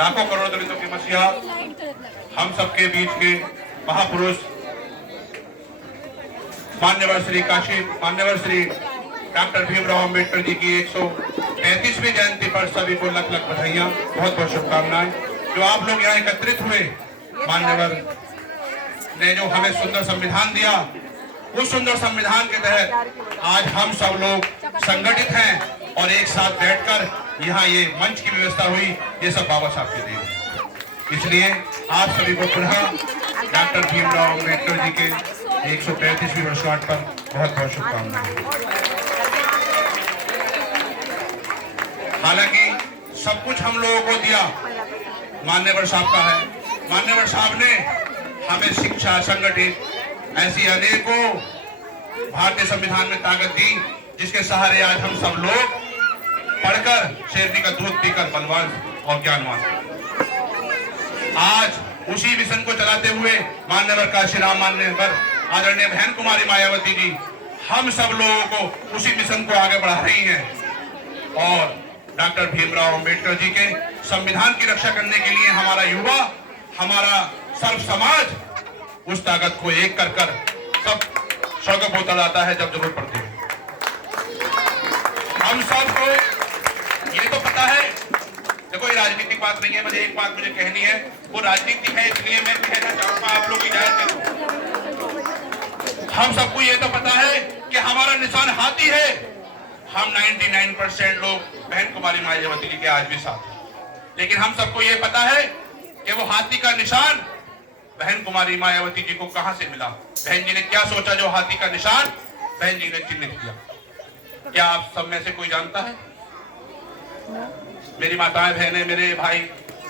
लाखों करोड़ों दलितों के मसीहा, हम सबके बीच के महापुरुष मान्यवर श्री डॉक्टर भीमराव अंबेडकर जी की 135वीं जयंती पर सभी को लख लख बधाइयां, बहुत बहुत शुभकामनाएं। जो आप लोग यहाँ एकत्रित हुए, मान्यवर ने जो हमें सुंदर संविधान दिया, उस सुंदर संविधान के तहत आज हम सब लोग संगठित हैं और एक साथ बैठकर यहाँ ये मंच की व्यवस्था हुई, ये सब बाबा साहब के देन। इसलिए आप सभी को पुनः डॉक्टर भीमराव अंबेडकर जी के 135वीं वर्षगांठ पर बहुत बहुत शुभकामनाएं। हालांकि सब कुछ हम लोगों को दिया मान्यवर साहब का है। मान्यवर साहब ने हमें शिक्षा, संगठित ऐसी अनेकों भारतीय संविधान में ताकत दी, जिसके सहारे आज हम सब लोग पढ़कर शेरनी का दूध पीकर बलवान और ज्ञानवान। आज उसी मिशन को चलाते हुए मान्यवर काशीराम, मान्यवर आदरणीय बहन कुमारी मायावती जी, हम सब लोगों को उसी मिशन को आगे बढ़ा रही हैं। और डॉक्टर भीमराव अंबेडकर जी के संविधान की रक्षा करने के लिए हमारा युवा, हमारा सर्व समाज उस ताकत को एक कर कर सब सड़कों पर उतर आता है जब जरूरत पड़ती है। हम सबको ये तो पता है, देखो ये राजनीतिक बात नहीं है, मुझे एक बात मुझे कहनी है, वो राजनीति है, इसलिए मैं कहना चाहूंगा, आप लोग इजाजत दे दो। हम सबको ये तो पता है कि हमारा निशान हाथी है। हम 99% लोग बहन कुमारी मायावती जी के आज भी साथ हैं, लेकिन हम सबको ये पता है कि वो हाथी का निशान बहन कुमारी मायावती जी को कहां से मिला। बहन जी ने क्या सोचा जो हाथी का निशान बहन जी ने चिन्हित किया? क्या आप सब में से कोई जानता है? मेरी माताएं, बहनें, मेरे भाई,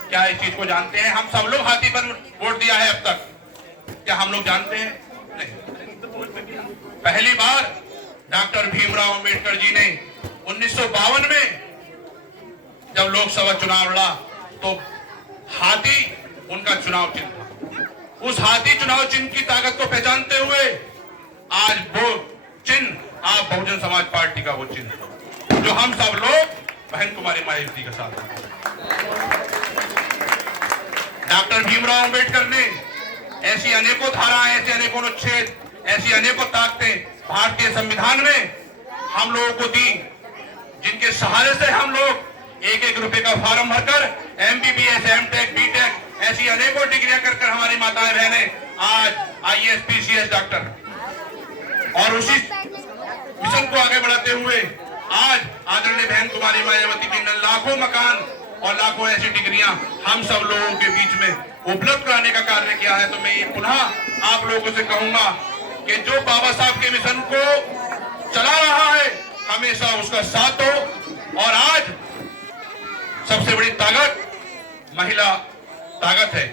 क्या इस चीज को जानते हैं? हम सब लोग हाथी पर वोट दिया है अब तक, क्या हम लोग जानते हैं? नहीं। पहली बार डॉक्टर भीमराव अंबेडकर जी ने 1952 में जब लोकसभा चुनाव लड़ा तो हाथी उनका चुनाव चिन्ह था। उस हाथी चुनाव चिन्ह की ताकत को पहचानते हुए आज वो चिन्ह आप बहुजन समाज पार्टी का वो चिन्ह जो हम सब लोग बहन कुमारी मायावती के साथ हैं। डॉक्टर भीमराव अंबेडकर ने ऐसी अनेकों धाराएं, ऐसे अनेकों अनुच्छेद, ऐसी अनेकों ताकतें भारतीय संविधान में हम लोगों को दी, जिनके सहारे से हम लोग एक एक रुपए का फॉर्म भरकर MBBS, MTech, BTech ऐसी अनेकों डिग्रियां कर हमारी माताएं बहनें आज IAS, PCS डॉक्टर, और उसी मिशन को आगे बढ़ाते हुए आज आदरणीय बहन कुमारी मायावती जी ने लाखों मकान और लाखों ऐसी डिग्रियां हम सब लोगों के बीच में उपलब्ध कराने का कार्य किया है। तो मैं ये पुनः आप लोगों से कहूंगा कि जो बाबा साहब के मिशन को चला रहा है, हमेशा उसका साथ दो। और आज सबसे बड़ी ताकत महिला ताकत है।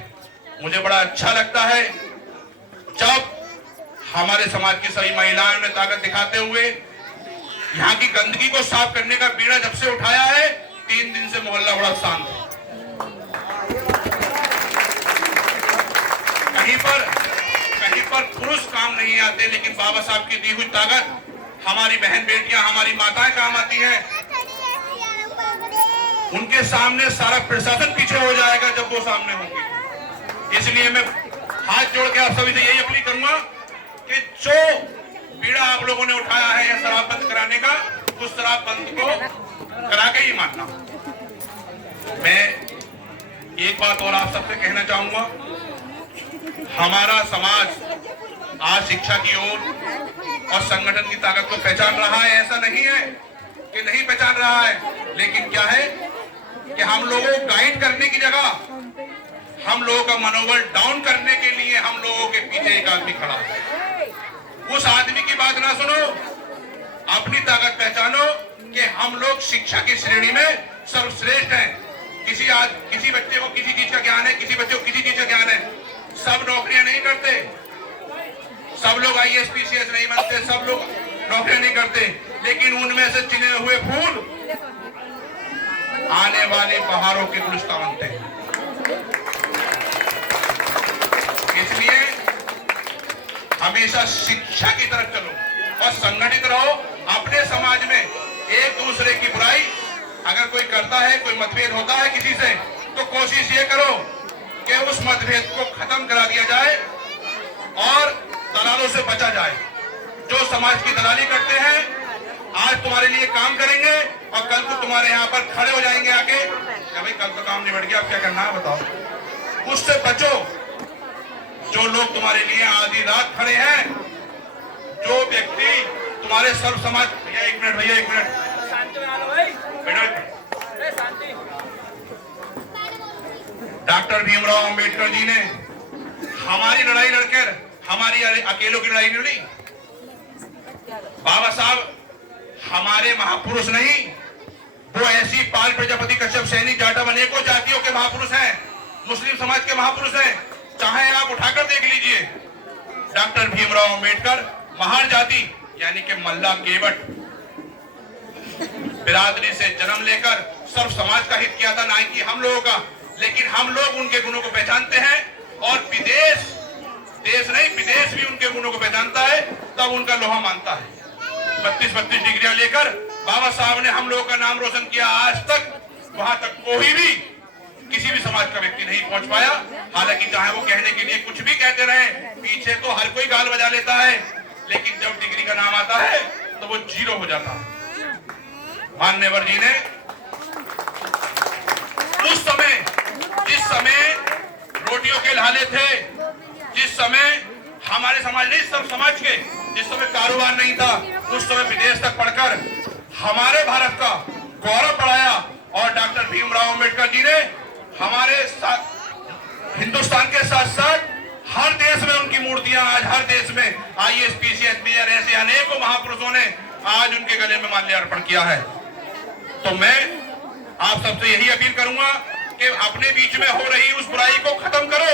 मुझे बड़ा अच्छा लगता है जब हमारे समाज की सभी महिलाओं ने ताकत दिखाते हुए यहाँ की गंदगी को साफ करने का बीड़ा जब से उठाया है, 3 दिन से मोहल्ला बड़ा शांत है। कहीं पर पुरुष काम नहीं आते, लेकिन बाबा साहब की दी हुई ताकत हमारी बहन बेटियां, हमारी माताएं काम आती हैं। उनके सामने सारा प्रशासन पीछे हो जाएगा जब वो सामने होंगे। इसलिए मैं हाथ जोड़ के आप सभी से यही अपील करूंगा कि जो बीड़ा आप लोगों ने उठाया है या शराब बंद कराने का, उस शराब बंद को करा के ही मानना। मैं एक बात और आप सबसे कहना चाहूंगा, हमारा समाज आज शिक्षा की ओर और संगठन की ताकत को पहचान रहा है। ऐसा नहीं है कि नहीं पहचान रहा है, लेकिन क्या है कि हम लोगों को गाइड करने की जगह हम लोगों का मनोबल डाउन करने के लिए हम लोगों के पीछे एक आदमी खड़ा है। उस आदमी की बात ना सुनो, अपनी ताकत पहचानो कि हम लोग शिक्षा की श्रेणी में सर्वश्रेष्ठ हैं। किसी बच्चे को किसी चीज का ज्ञान है, किसी बच्चे को किसी चीज का ज्ञान है। सब नौकरियां नहीं करते, सब लोग IAS, PCS नहीं बनते, सब लोग नौकरियां नहीं करते, लेकिन उनमें से चुने हुए फूल आने वाले बहारों के गुलिस्तान बनते हैं। इसलिए हमेशा शिक्षा की तरफ चलो और संगठित रहो। अपने समाज में एक दूसरे की बुराई अगर कोई करता है, कोई मतभेद होता है किसी से, तो कोशिश ये करो कि उस मतभेद को खत्म करा दिया जाए और दलालों से बचा जाए। जो समाज की दलाली करते हैं आज तुम्हारे लिए काम करेंगे और कल को तुम्हारे यहाँ पर खड़े हो जाएंगे आके कि भाई कल तो काम निबट गया, अब क्या करना है बताओ। उससे बचो। जो लोग तुम्हारे लिए आधी रात खड़े हैं, जो व्यक्ति तुम्हारे सर्व समाज, भैया एक मिनट, भैया एक मिनट, डॉक्टर भीमराव अंबेडकर जी ने हमारी लड़ाई लड़कर हमारी अकेलों की लड़ाई लड़ी। बाबा साहब हमारे महापुरुष नहीं, वो ऐसी पाल प्रजापति कश्यप सैनी जाटव अनेकों जातियों के महापुरुष हैं, मुस्लिम समाज के महापुरुष हैं। चाहे आप उठाकर देख लीजिए, डॉक्टर भीमराव अंबेडकर महार जाति यानी कि मल्ला केवट बिरादरी से जन्म लेकर सर्व समाज का हित किया था, ना कि हम लोगों का। लेकिन हम लोग उनके गुणों को पहचानते हैं और विदेश, देश नहीं विदेश भी उनके गुणों को पहचानता है, तब उनका लोहा मानता है। 32 डिग्रियां लेकर बाबा साहब ने हम लोगों का नाम रोशन किया। आज तक वहां तक कोई भी किसी भी समाज का व्यक्ति नहीं पहुंच पाया। हालांकि चाहे वो कहने के लिए कुछ भी कहते रहे, पीछे तो हर कोई गाल बजा लेता है, लेकिन जब डिग्री का नाम आता है तो वो जीरो हो जाता है। मान्यवर जी ने उस समय, जिस समय रोटियों के लाले थे, जिस समय हमारे समाज नहीं सब समाज के, जिस समय कारोबार नहीं था, उस समय विदेश तक पढ़कर हमारे भारत का गौरव बढ़ाया। और डॉक्टर भीमराव अंबेडकर जी ने हमारे साथ हिंदुस्तान के साथ साथ हर देश में उनकी मूर्तियां, आज हर देश में IAS, PCS, BR ऐसे अनेकों महापुरुषों ने आज उनके गले में माल्यार्पण किया है। तो मैं आप सबसे यही अपील करूंगा कि अपने बीच में हो रही उस बुराई को खत्म करो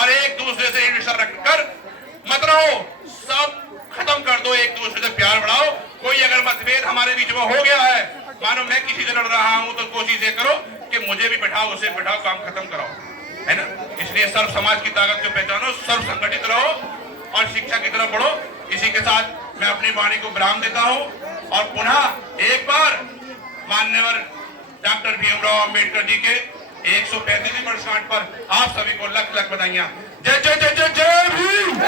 और एक दूसरे से ईर्ष्या रखकर मत रहो, सब खत्म कर दो, एक दूसरे से प्यार बढ़ाओ। कोई अगर मतभेद हमारे बीच में हो गया है, मानो मैं किसी से लड़ रहा हूं, तो कोशिश ये करो कि मुझे भी बैठाओ, उसे बैठाओ, काम खत्म कराओ, है ना। इसलिए सर्व समाज की ताकत को पहचानो, सर्व संगठित रहो और शिक्षा की तरफ बढ़ो। इसी के साथ मैं अपनी वाणी को विराम देता हूं और पुनः एक बार मान्यवर डॉक्टर भीमराव अंबेडकर जी के 135वीं वर्षगांठ पर आप सभी को लख लख बधाइयां। जय जय जय जय जय भीम।